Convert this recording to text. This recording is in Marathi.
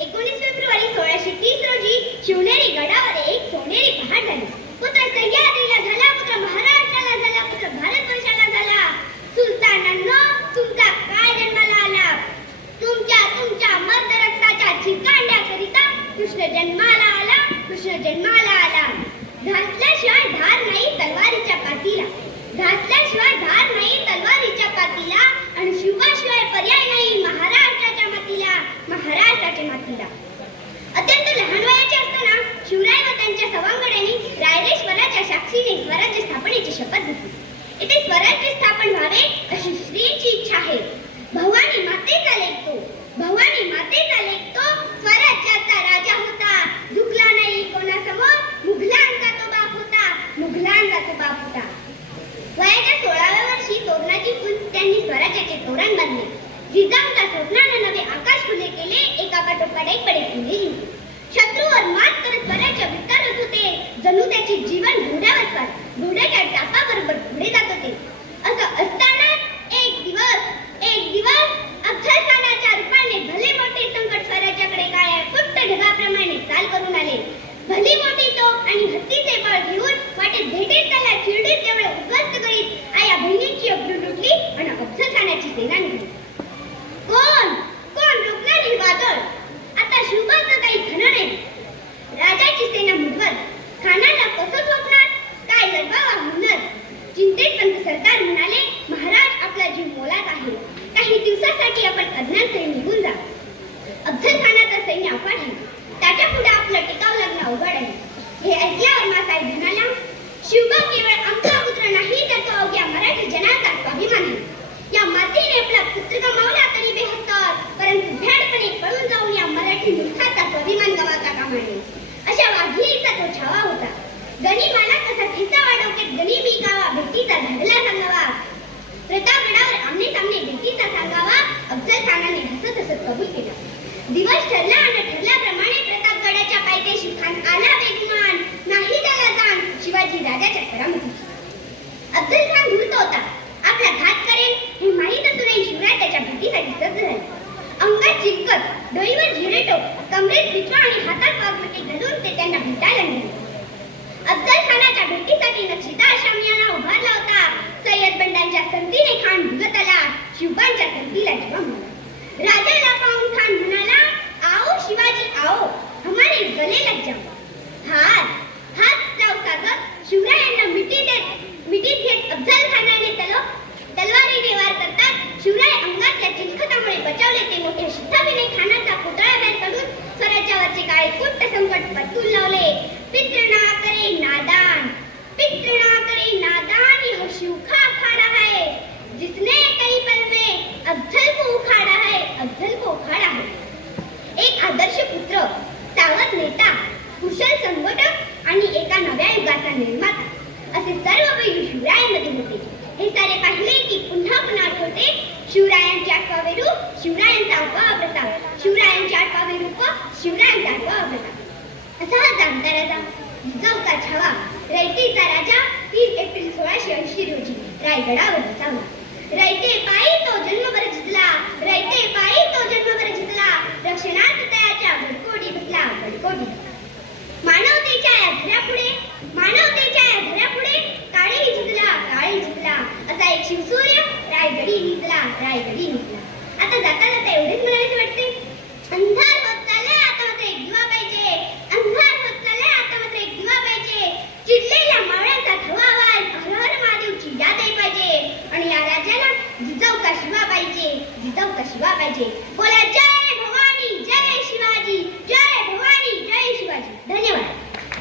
एकोणीस फेब्रुवारी सोळाशे तीस रोजी शिवनेरी गडावर एक सोनेरी पहाट झाली पुत्र सह्याद्रीला झाला पुत्र महाराष्ट्राला झाला पुत्र भारतवर्षाला झाला सुलतानांनो तुमचा काय जन्माला आला तुमच्या तुमच्या मर्द रक्ताच्या चिकांड्याकरिता कृष्ण जन्माला आला कृष्ण जन्माला आला. घासल्याशिवाय धार नाही तलवारीच्या पातीला. घासल्याशिवाय धार नाही तलवारीच्या पातीला आणि शिवाशिवाय पर्याय नाही महाराष्ट्राच्या मातीला महाराष्ट्राच्या मातीला. अत्यंत लहान वयाचे असताना शिवराय व त्यांच्या सवंगड्यांनी रायरेश्वराच्या साक्षीने स्वराज्य स्थापनेची शपथ घेतली. येथे स्वराज्य स्थापन व्हावे अशी श्रीची इच्छा आहे. भवानी मातेचा लेख तो भवानी मातेचा लेख तो स्वराज्याचा राजा होता झुकला नाही कोणासमोर मुघलांचा तो बाप होता मुघलांचा वयाच्या सोळाव्या वर्षी तोरणाची फुल त्यांनी स्वराज्याचे तोरण बांधले. जिजाऊच्या स्वप्नानं नवे आकाश खुले केले एका पाठोपाठ एक पडे फुले शत्रूवर मात करत स्वराज्य विस्तारत होते. जणू त्याचे जीवन घोड्यावर स्वार घोड्याच्या टापाबरोबर पुढे जात होते असं असताना एक दिवस एक दिवस अफजल खानाच्या रूपाने भले मोठे संकट स्वराज्याकडे काळ्या कुट्ट ढगाप्रमाणे चाल करून आले भली मोठी तो आणि हत्तीचे बळ घेऊन वाटेत भेटेत त्याला शिर्डीत जवळ उद्ध्वस्त करीत आया बहिणीची अब्दू लुटली आणि अफजल खानाची दिवस ठरला आणि ठरल्याप्रमाणे प्रतापगडाच्या पायथ्याशी खान आला वेगमान नाही त्याला जाण. शिवाजी राजाच्या करामतीची अब्दुल खान धूर्त होता आपला घात करेल हे माहीत असूनही शिवराय त्याच्या भेटीसाठी सज्ज झाले अंगात चिकट डोईवर झिरेटो कमरेत पिठवा आणि हातात पागमटे घालून ते त्यांना भेटायला निघाले. अफजल खानाच्या भेटीसाठी नक्षीदार शामियाना उभारला होता. सय्यद बंडांच्या संतीने खान भुलत आला. शिवबांच्या संतीला जेव्हा म्हणाला राजाला चिलखतामुळे बचावले ते मोठे शिताफीने खानाचा पुतळा बाहेर काढून स्वराज्यावरचे काळे कुट्ट संकट परतून लावले. पितृ ना करे नादान. पितृ ना करे नादान यो शिव खा खाड़ा है. जिसने कई पल में अफजल को उखाड़ा है अफजल को उखाड़ा है। एक आदर्श पुत्र सावध नेता कुशल संघटक आणि एका नव्या युगाचा निर्माता. असे सर्व पैलू शिवरायांमध्ये होते. हे सारे पाहिले की पुन्हा पुन्हा आठवते शिवरायांच्या शिवराय शिवरायांचा आठवा असा हा जाणता राजा जिजाऊचा छावा रयतेचा राजा तीस एप्रिल सोळाशे ऐंशी रोजी रायगडावर बसावला रयते पायी तो जन्मभर जितला रयते पायी तो जन्मभर जितला रक्षणार्थ तयाच्या गडकोडी बसला गडकोडी मानवतेच्या या घरापुढे मानवतेच्या या घरापुढे काळी जिंकला काळी जिंकला असा एक शिवसूर्य रायगडी निजला रायगडी निजला दमक शिवाजी बोला जय भवानी जय शिवाजी जय